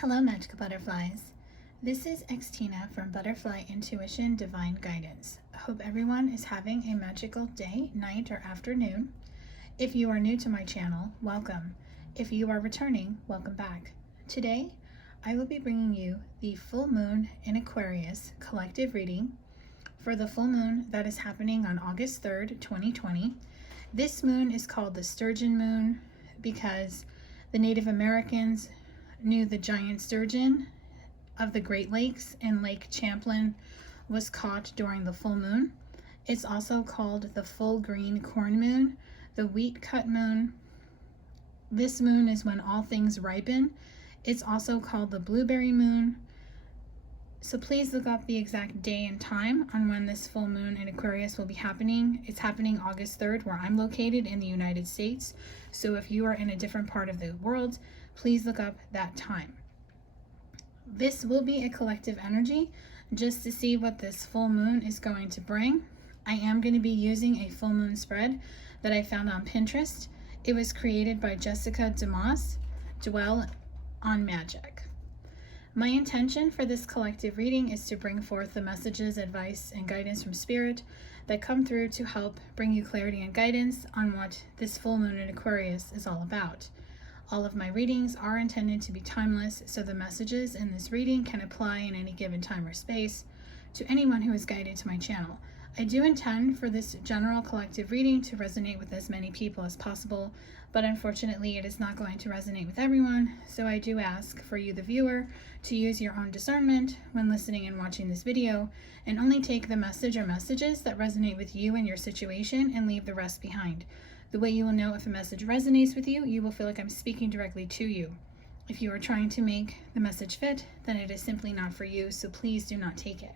Hello, magical butterflies. This is Xtina from ButterflyIntuition Divine Guidance. I hope everyone is having a magical day, night, or afternoon. If you are new to my channel, welcome. If you are returning, welcome back. Today, I will be bringing you the full moon in Aquarius collective reading for the full moon that is happening on August 3rd, 2020. This moon is called the Sturgeon Moon because the Native Americans knew the giant sturgeon of the Great Lakes in Lake Champlain was caught during the full moon. It's also called the full green corn moon, the wheat cut moon. This moon is when all things ripen. It's also called the blueberry moon. So please look up the exact day and time on when this full moon in Aquarius will be happening. It's happening August 3rd, where I'm located in the United States. So if you are in a different part of the world, please look up that time. This will be a collective energy just to see what this full moon is going to bring. I am going to be using a full moon spread that I found on Pinterest. It was created by Jessica DeMoss, Dwell on Magic. My intention for this collective reading is to bring forth the messages, advice, and guidance from Spirit that come through to help bring you clarity and guidance on what this full moon in Aquarius is all about. All of my readings are intended to be timeless, so the messages in this reading can apply in any given time or space to anyone who is guided to my channel. I do intend for this general collective reading to resonate with as many people as possible, but unfortunately it is not going to resonate with everyone, so I do ask for you, the viewer, to use your own discernment when listening and watching this video, and only take the message or messages that resonate with you and your situation and leave the rest behind. The way you will know if a message resonates with you, you will feel like I'm speaking directly to you. If you are trying to make the message fit, then it is simply not for you, so please do not take it.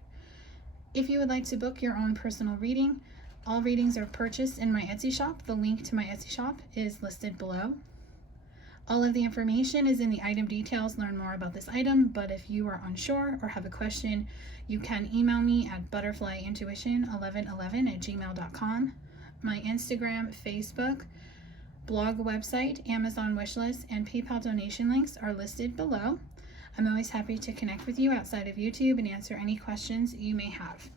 If you would like to book your own personal reading, all readings are purchased in my Etsy shop. The link to my Etsy shop is listed below. All of the information is in the item details. Learn more about this item, but if you are unsure or have a question, you can email me at butterflyintuition1111@gmail.com. My Instagram, Facebook, blog website, Amazon wishlist, and PayPal donation links are listed below. I'm always happy to connect with you outside of YouTube and answer any questions you may have.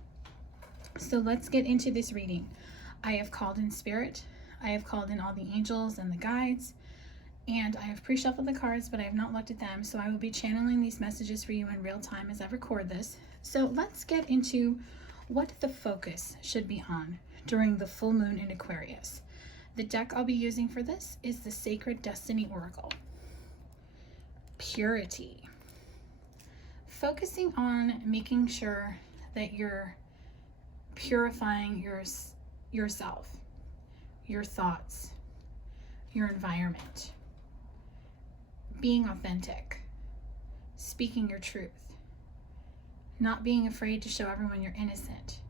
So let's get into this reading. I have called in Spirit. I have called in all the angels and the guides, and I have pre-shuffled the cards, but I have not looked at them, so I will be channeling these messages for you in real time as I record this. So let's get into what the focus should be on during the full moon in Aquarius. The deck I'll be using for this is the Sacred Destiny Oracle. Purity. Focusing on making sure that you're purifying yourself, your thoughts, your environment, being authentic, speaking your truth, not being afraid to show everyone you're innocent.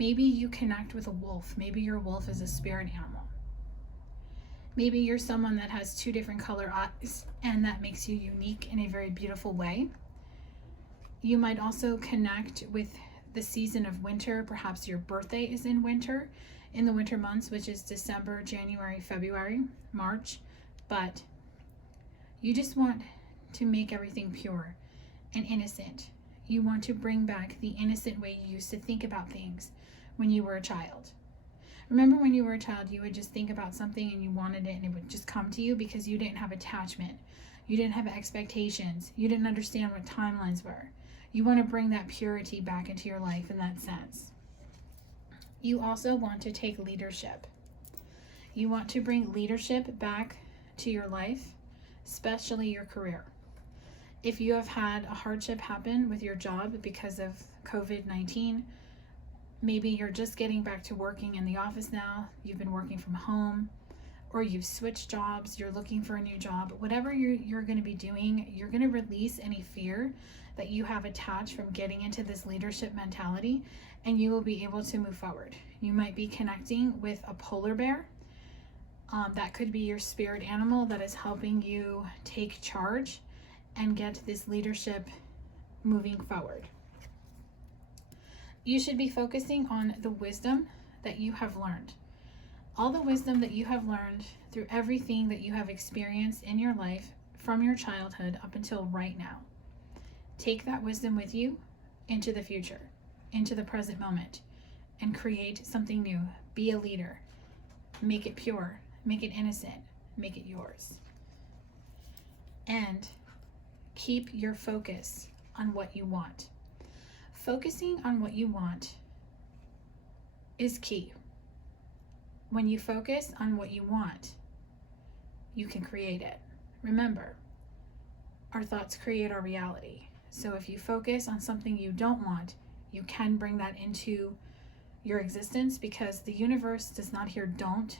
Maybe you connect with a wolf. Maybe your wolf is a spirit animal. Maybe you're someone that has two different color eyes and that makes you unique in a very beautiful way. You might also connect with the season of winter. Perhaps your birthday is in winter, in the winter months, which is December, January, February, March. But you just want to make everything pure and innocent. You want to bring back the innocent way you used to think about things when you were a child. Remember when you were a child, you would just think about something and you wanted it and it would just come to you because you didn't have attachment. You didn't have expectations. You didn't understand what timelines were. You want to bring that purity back into your life in that sense. You also want to take leadership. You want to bring leadership back to your life, especially your career. If you have had a hardship happen with your job because of COVID-19, maybe you're just getting back to working in the office now, you've been working from home, or you've switched jobs, you're looking for a new job. Whatever you're going to be doing, you're going to release any fear that you have attached from getting into this leadership mentality, and you will be able to move forward. You might be connecting with a polar bear. That could be your spirit animal that is helping you take charge and get this leadership moving forward. You should be focusing on the wisdom that you have learned. All the wisdom that you have learned through everything that you have experienced in your life from your childhood up until right now. Take that wisdom with you into the future, into the present moment, and create something new. Be a leader. Make it pure. Make it innocent. Make it yours. And keep your focus on what you want. Focusing on what you want is key. When you focus on what you want, you can create it. Remember, our thoughts create our reality. So if you focus on something you don't want, you can bring that into your existence, because the universe does not hear don't,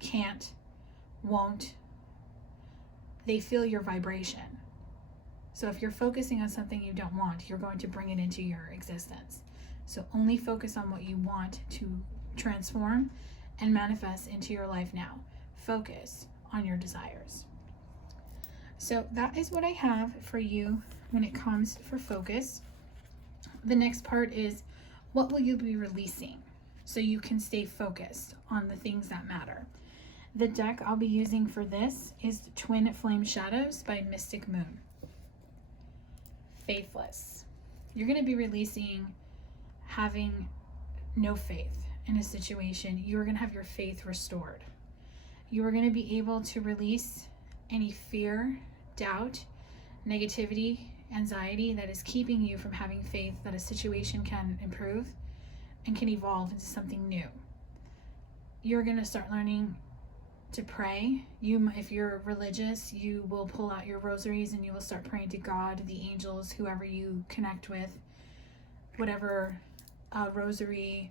can't, won't. They feel your vibration. So if you're focusing on something you don't want, you're going to bring it into your existence. So only focus on what you want to transform and manifest into your life now. Focus on your desires. So that is what I have for you when it comes for focus. The next part is, what will you be releasing so you can stay focused on the things that matter? The deck I'll be using for this is Twin Flame Shadows by Mystic Moon. Faithless. You're going to be releasing having no faith in a situation. You are going to have your faith restored. You are going to be able to release any fear, doubt, negativity, anxiety that is keeping you from having faith that a situation can improve and can evolve into something new. You're going to start learning to pray. If you're religious, you will pull out your rosaries and you will start praying to God, the angels, whoever you connect with, whatever rosary,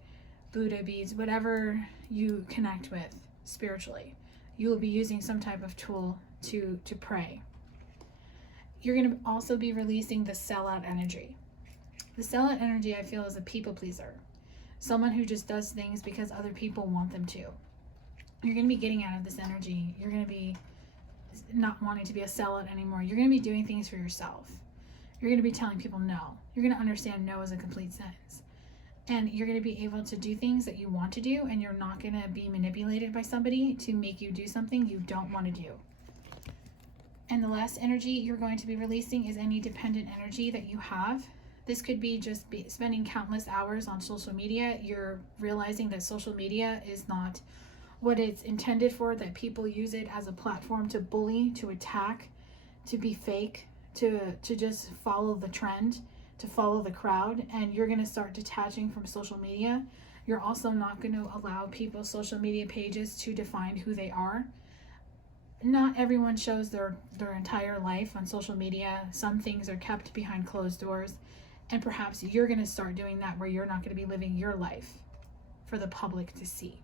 Buddha beads, whatever you connect with spiritually. You will be using some type of tool to pray. You're going to also be releasing the sellout energy. The sellout energy, I feel, is a people pleaser. Someone who just does things because other people want them to. You're going to be getting out of this energy. You're going to be not wanting to be a sellout anymore. You're going to be doing things for yourself. You're going to be telling people no. You're going to understand no as a complete sentence. And you're going to be able to do things that you want to do, and you're not going to be manipulated by somebody to make you do something you don't want to do. And the last energy you're going to be releasing is any dependent energy that you have. This could be just spending countless hours on social media. You're realizing that social media is not what it's intended for, that people use it as a platform to bully, to attack, to be fake, to just follow the trend, to follow the crowd. And you're going to start detaching from social media. You're also not going to allow people's social media pages to define who they are. Not everyone shows their entire life on social media. Some things are kept behind closed doors. And perhaps you're going to start doing that, where you're not going to be living your life for the public to see.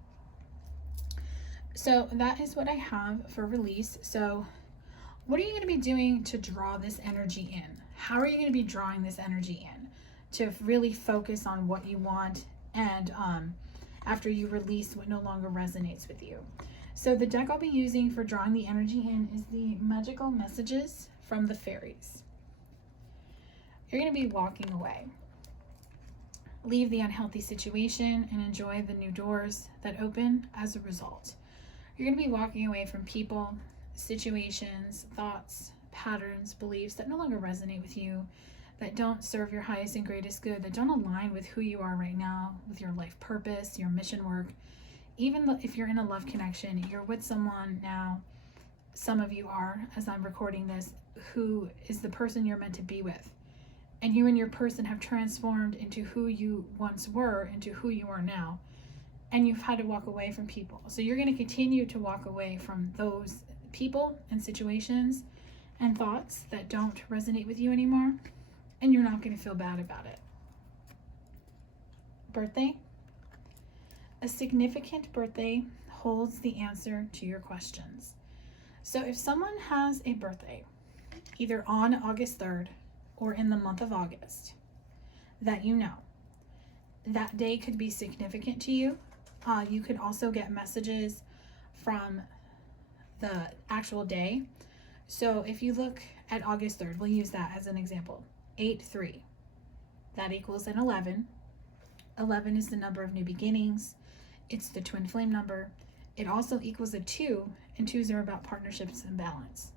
So that is what I have for release. So what are you going to be doing to draw this energy in? How are you going to be drawing this energy in to really focus on what you want, and after you release what no longer resonates with you? So the deck I'll be using for drawing the energy in is the Magical Messages from the Fairies. You're going to be walking away. Leave the unhealthy situation and enjoy the new doors that open as a result. You're going to be walking away from people, situations, thoughts, patterns, beliefs that no longer resonate with you, that don't serve your highest and greatest good, that don't align with who you are right now, with your life purpose, your mission work. Even if you're in a love connection, you're with someone now, some of you are, as I'm recording this, who is the person you're meant to be with. And you and your person have transformed into who you once were, into who you are now. And you've had to walk away from people. So you're going to continue to walk away from those people and situations and thoughts that don't resonate with you anymore. And you're not going to feel bad about it. Birthday. A significant birthday holds the answer to your questions. So if someone has a birthday, either on August 3rd or in the month of August, that you know, that day could be significant to you. You could also get messages from the actual day. So if you look at August 3rd, we'll use that as an example. 8-3, that equals an 11. 11 is the number of new beginnings. It's the twin flame number. It also equals a 2, and 2s are about partnerships and balance.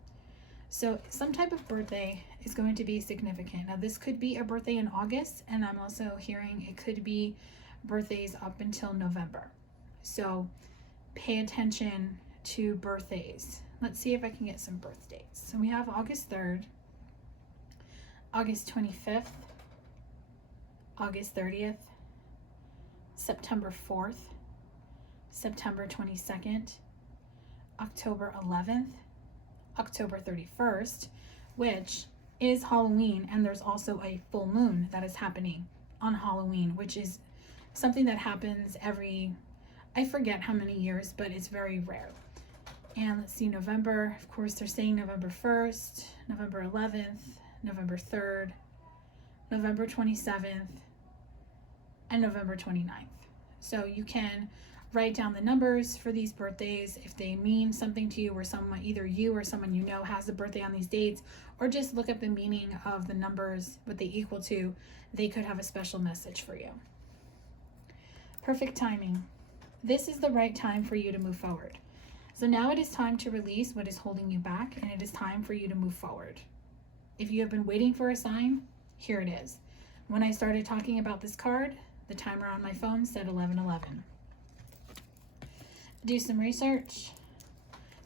So some type of birthday is going to be significant. Now this could be a birthday in August, and I'm also hearing it could be birthdays up until November. So pay attention to birthdays. Let's see if I can get some birth dates. So we have August 3rd, August 25th, August 30th, September 4th, September 22nd, October 11th, October 31st, which is Halloween, and there's also a full moon that is happening on Halloween, which is something that happens every, I forget how many years, but it's very rare. And let's see, November, of course, they're saying November 1st, November 11th, November 3rd, November 27th, and November 29th. So you can write down the numbers for these birthdays if they mean something to you, or someone, either you or someone you know has a birthday on these dates, or just look up the meaning of the numbers, what they equal to. They could have a special message for you. Perfect timing. This is the right time for you to move forward. So now it is time to release what is holding you back, and it is time for you to move forward. If you have been waiting for a sign, here it is. When I started talking about this card, the timer on my phone said 11:11. Do some research.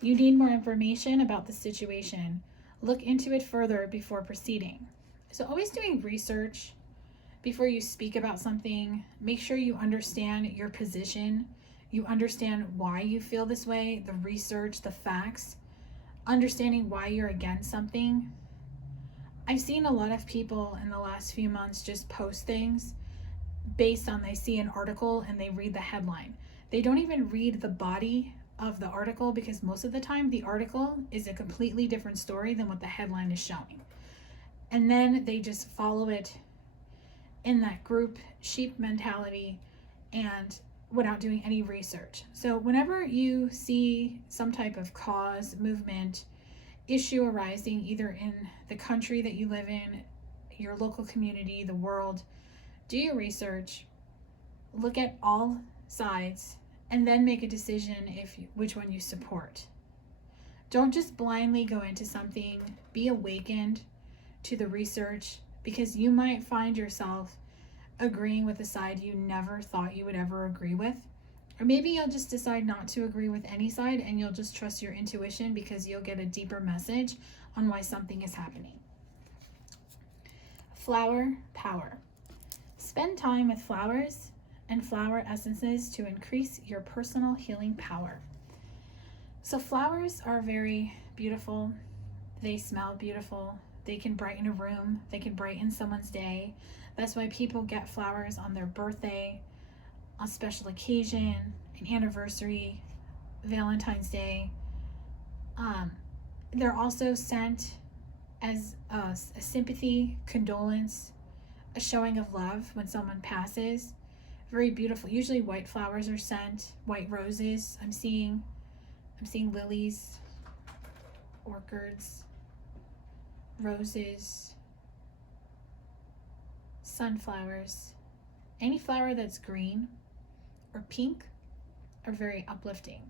You need more information about the situation. Look into it further before proceeding. So always doing research before you speak about something. Make sure you understand your position. You understand why you feel this way, the research, the facts, understanding why you're against something. I've seen a lot of people in the last few months just post things based on, they see an article and they read the headline. They don't even read the body of the article, because most of the time the article is a completely different story than what the headline is showing. And then they just follow it in that group sheep mentality and without doing any research. So whenever you see some type of cause, movement, issue arising, either in the country that you live in, your local community, the world, do your research, look at all sides, and then make a decision which one you support. Don't just blindly go into something. Be awakened to the research, because you might find yourself agreeing with a side you never thought you would ever agree with. Or maybe you'll just decide not to agree with any side, and you'll just trust your intuition because you'll get a deeper message on why something is happening. Flower power. Spend time with flowers and flower essences to increase your personal healing power. So flowers are very beautiful. They smell beautiful. They can brighten a room. They can brighten someone's day. That's why people get flowers on their birthday, on special occasion, an anniversary, Valentine's Day. They're also sent as a sympathy, condolence, a showing of love when someone passes. Very beautiful. Usually white flowers are sent, white roses. I'm seeing lilies, orchids, roses, sunflowers. Any flower that's green or pink are very uplifting.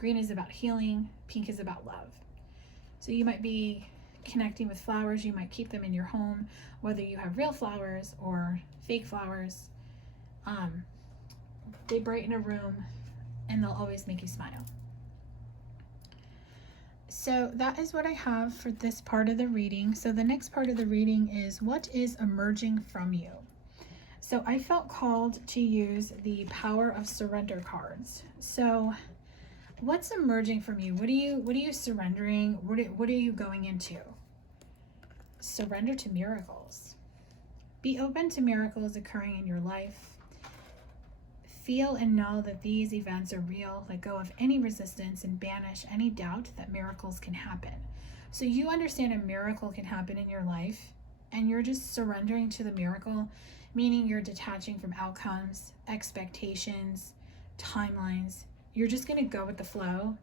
Green is about healing, pink is about love. So you might be connecting with flowers. You might keep them in your home, whether you have real flowers or fake flowers. They brighten a room and they'll always make you smile. So that is what I have for this part of the reading. So the next part of the reading is, what is emerging from you? So I felt called to use the Power of Surrender cards. So what's emerging from you? What are you surrendering? What are you going into? Surrender to miracles. Be open to miracles occurring in your life. Feel and know that these events are real. Let go of any resistance and banish any doubt that miracles can happen. So you understand a miracle can happen in your life, and you're just surrendering to the miracle, meaning you're detaching from outcomes, expectations, timelines. You're just going to go with the flow,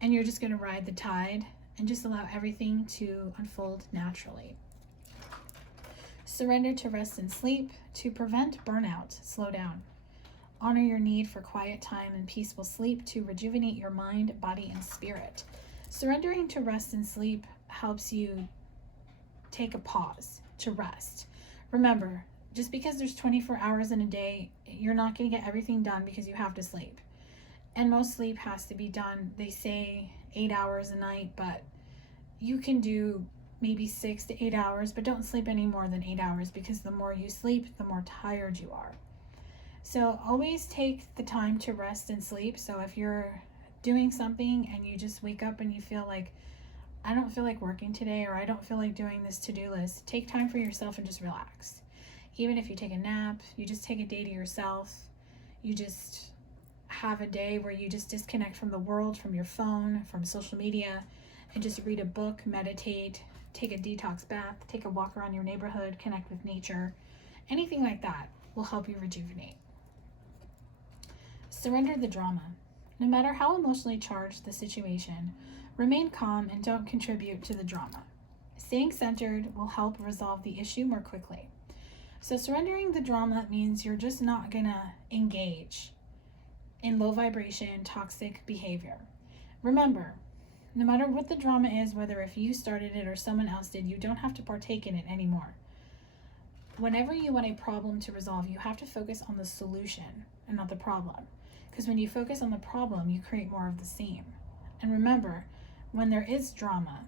and you're just going to ride the tide and just allow everything to unfold naturally. Surrender to rest and sleep to prevent burnout. Slow down. Honor your need for quiet time and peaceful sleep to rejuvenate your mind, body, and spirit. Surrendering to rest and sleep helps you take a pause to rest. Remember, just because there's 24 hours in a day, you're not going to get everything done because you have to sleep. And most sleep has to be done, they say 8 hours a night, but you can do maybe 6 to 8 hours, but don't sleep any more than 8 hours, because the more you sleep, the more tired you are. So always take the time to rest and sleep. So if you're doing something and you just wake up and you feel like, I don't feel like working today, or I don't feel like doing this to-do list, take time for yourself and just relax. Even if you take a nap, you just take a day to yourself. You just have a day where you just disconnect from the world, from your phone, from social media, and just read a book, meditate, take a detox bath, take a walk around your neighborhood, connect with nature. Anything like that will help you rejuvenate. Surrender the drama. No matter how emotionally charged the situation, remain calm and don't contribute to the drama. Staying centered will help resolve the issue more quickly. So surrendering the drama means you're just not gonna engage in low vibration, toxic behavior. Remember, no matter what the drama is, whether if you started it or someone else did, you don't have to partake in it anymore. Whenever you want a problem to resolve, you have to focus on the solution and not the problem. Because when you focus on the problem, you create more of the same. And remember, when there is drama,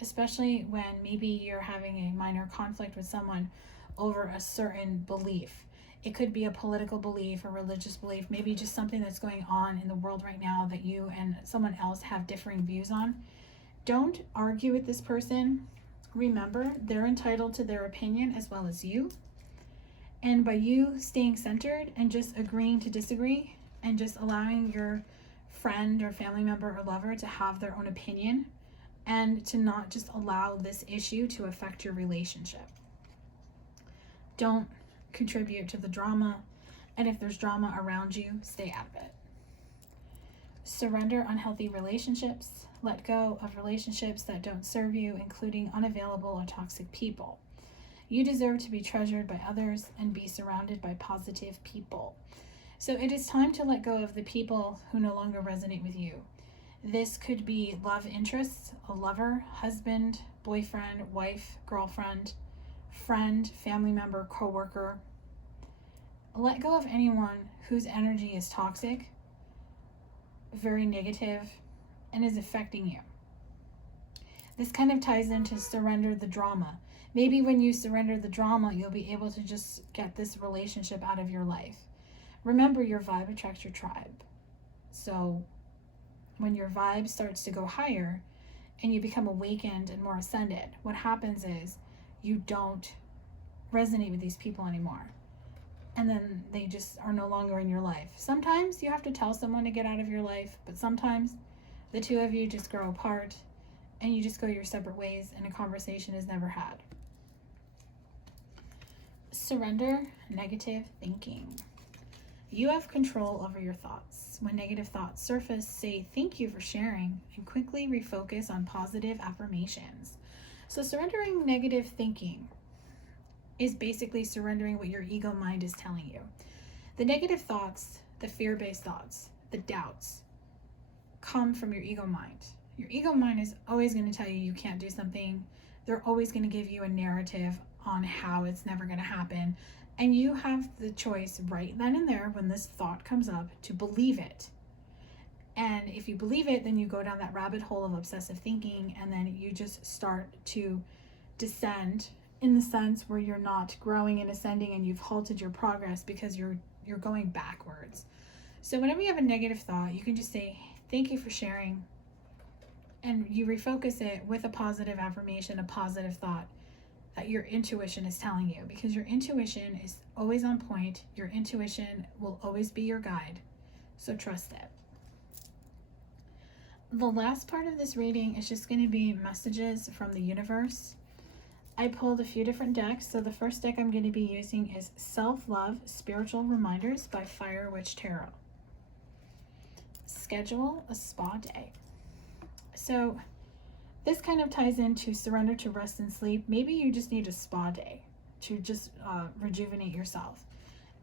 especially when maybe you're having a minor conflict with someone over a certain belief, it could be a political belief, a religious belief, maybe just something that's going on in the world right now that you and someone else have differing views on. Don't argue with this person. Remember, they're entitled to their opinion as well as you. And by you staying centered and just agreeing to disagree and just allowing your friend or family member or lover to have their own opinion and to not just allow this issue to affect your relationship. Don't contribute to the drama, and if there's drama around you, stay out of it. Surrender unhealthy relationships. Let go of relationships that don't serve you, including unavailable or toxic people. You deserve to be treasured by others and be surrounded by positive people. So it is time to let go of the people who no longer resonate with you. This could be love interests, a lover, husband, boyfriend, wife, girlfriend, friend, family member, coworker. Let go of anyone whose energy is toxic, very negative, and is affecting you. This kind of ties into surrender the drama. Maybe when you surrender the drama, you'll be able to just get this relationship out of your life. Remember, your vibe attracts your tribe. So when your vibe starts to go higher and you become awakened and more ascended, what happens is you don't resonate with these people anymore. And then they just are no longer in your life. Sometimes you have to tell someone to get out of your life, but sometimes the two of you just grow apart and you just go your separate ways and a conversation is never had. Surrender negative thinking. You have control over your thoughts. When negative thoughts surface, say thank you for sharing and quickly refocus on positive affirmations. So surrendering negative thinking is basically surrendering what your ego mind is telling you. The negative thoughts, the fear-based thoughts, the doubts come from your ego mind. Your ego mind is always going to tell you you can't do something. They're always going to give you a narrative on how it's never going to happen. And you have the choice right then and there when this thought comes up to believe it. And if you believe it, then you go down that rabbit hole of obsessive thinking, and then you just start to descend in the sense where you're not growing and ascending and you've halted your progress because you're going backwards. So whenever you have a negative thought, you can just say, thank you for sharing. And you refocus it with a positive affirmation, a positive thought that your intuition is telling you, because your intuition is always on point. Your intuition will always be your guide. So trust it. The last part of this reading is just going to be messages from the universe. I pulled a few different decks. So the first deck I'm going to be using is Self-Love Spiritual Reminders by Fire Witch Tarot. Schedule a spa day. So this kind of ties into surrender to rest and sleep. Maybe you just need a spa day to just rejuvenate yourself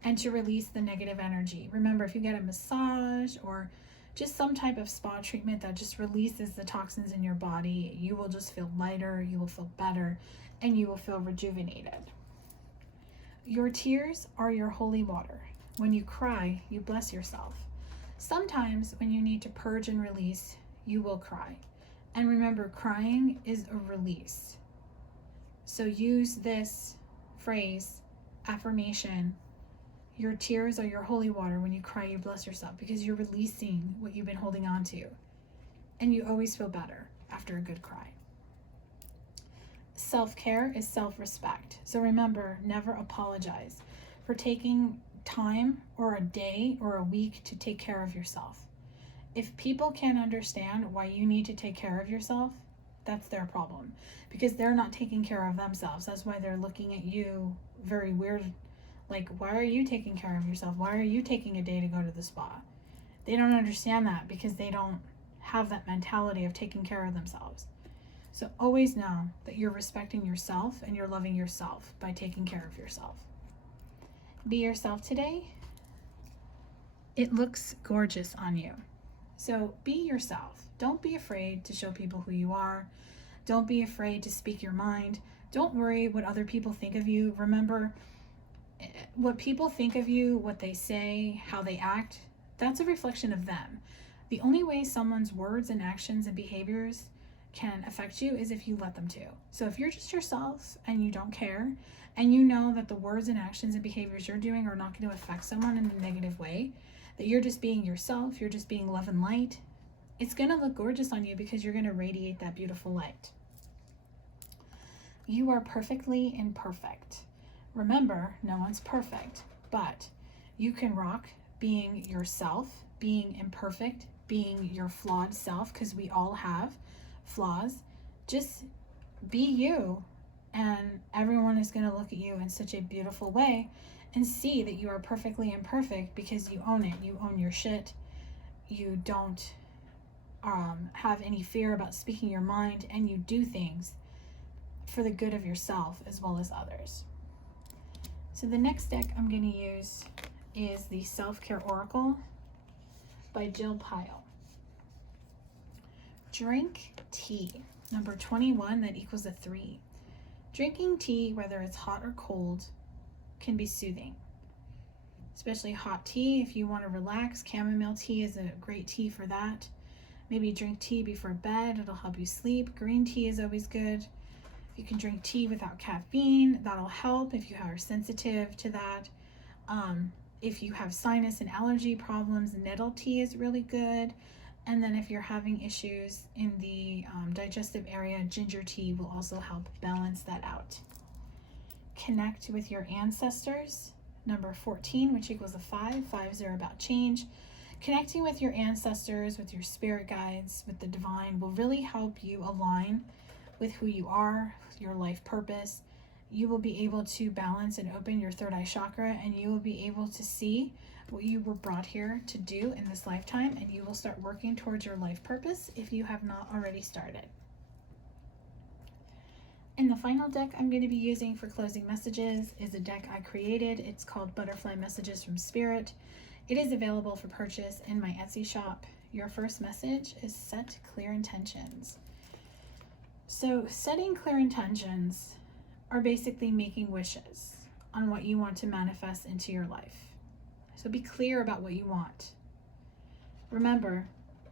and to release the negative energy. Remember, if you get a massage or just some type of spa treatment that just releases the toxins in your body. You will just feel lighter, you will feel better, and you will feel rejuvenated. Your tears are your holy water. When you cry, you bless yourself. Sometimes when you need to purge and release, you will cry. And remember, crying is a release. So use this phrase, affirmation, your tears are your holy water. When you cry, you bless yourself, because you're releasing what you've been holding on to. And you always feel better after a good cry. Self-care is self-respect. So remember, never apologize for taking time or a day or a week to take care of yourself. If people can't understand why you need to take care of yourself, that's their problem, because they're not taking care of themselves. That's why they're looking at you very weird. Like, why are you taking care of yourself? Why are you taking a day to go to the spa? They don't understand that because they don't have that mentality of taking care of themselves. So always know that you're respecting yourself and you're loving yourself by taking care of yourself. Be yourself today. It looks gorgeous on you. So be yourself. Don't be afraid to show people who you are. Don't be afraid to speak your mind. Don't worry what other people think of you. Remember, what people think of you, what they say, how they act, that's a reflection of them. The only way someone's words and actions and behaviors can affect you is if you let them to. So if you're just yourself and you don't care, and you know that the words and actions and behaviors you're doing are not going to affect someone in a negative way, that you're just being yourself, you're just being love and light, it's going to look gorgeous on you because you're going to radiate that beautiful light. You are perfectly imperfect. Remember, no one's perfect, but you can rock being yourself, being imperfect, being your flawed self, because we all have flaws. Just be you, and everyone is going to look at you in such a beautiful way and see that you are perfectly imperfect because you own it. You own your shit. You don't have any fear about speaking your mind, and you do things for the good of yourself as well as others. So the next deck I'm going to use is the Self-Care Oracle by Jill Pyle. Drink tea. Number 21, that equals a 3. Drinking tea, whether it's hot or cold, can be soothing. Especially hot tea, if you want to relax, chamomile tea is a great tea for that. Maybe drink tea before bed, it'll help you sleep. Green tea is always good. You can drink tea without caffeine, that'll help if you are sensitive to that. If you have sinus and allergy problems, nettle tea is really good. And then if you're having issues in the digestive area, ginger tea will also help balance that out. Connect with your ancestors. Number 14, which equals a 5, 50 about change. Connecting with your ancestors, with your spirit guides, with the divine will really help you align with who you are, your life purpose. You will be able to balance and open your third eye chakra, and you will be able to see what you were brought here to do in this lifetime, and you will start working towards your life purpose if you have not already started. And the final deck I'm going to be using for closing messages is a deck I created. It's called Butterfly Messages from Spirit. It is available for purchase in my Etsy shop. Your first message is set clear intentions. So setting clear intentions are basically making wishes on what you want to manifest into your life. So be clear about what you want. Remember,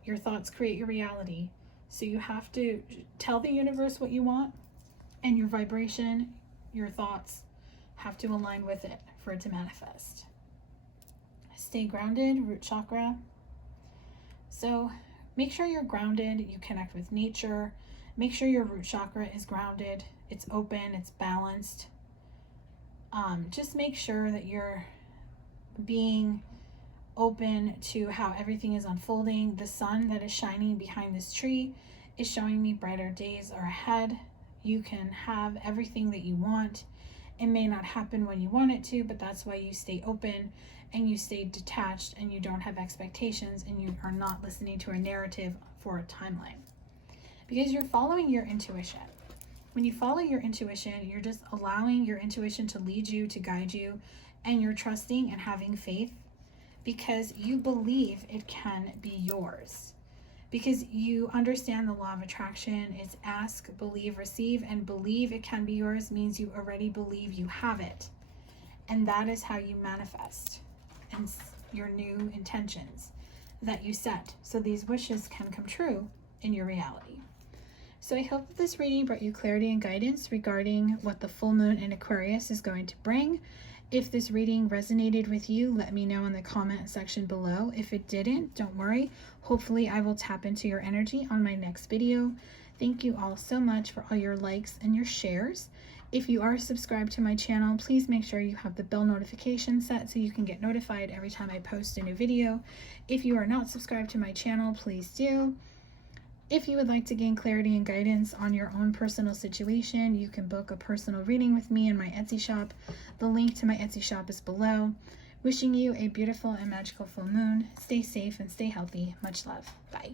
your thoughts create your reality. So you have to tell the universe what you want, and your vibration, your thoughts have to align with it for it to manifest. Stay grounded, root chakra. So make sure you're grounded, you connect with nature. Make sure your root chakra is grounded, it's open, it's balanced. Just make sure that you're being open to how everything is unfolding. The sun that is shining behind this tree is showing me brighter days are ahead. You can have everything that you want. It may not happen when you want it to, but that's why you stay open and you stay detached and you don't have expectations and you are not listening to a narrative for a timeline. Because you're following your intuition. When you follow your intuition, you're just allowing your intuition to lead you, to guide you, and you're trusting and having faith because you believe it can be yours. Because you understand the law of attraction. It's ask, believe, receive, and believe it can be yours means you already believe you have it. And that is how you manifest and your new intentions that you set. So these wishes can come true in your reality. So I hope that this reading brought you clarity and guidance regarding what the full moon in Aquarius is going to bring. If this reading resonated with you, let me know in the comment section below. If it didn't, don't worry. Hopefully I will tap into your energy on my next video. Thank you all so much for all your likes and your shares. If you are subscribed to my channel, please make sure you have the bell notification set so you can get notified every time I post a new video. If you are not subscribed to my channel, please do. If you would like to gain clarity and guidance on your own personal situation, you can book a personal reading with me in my Etsy shop. The link to my Etsy shop is below. Wishing you a beautiful and magical full moon. Stay safe and stay healthy. Much love. Bye.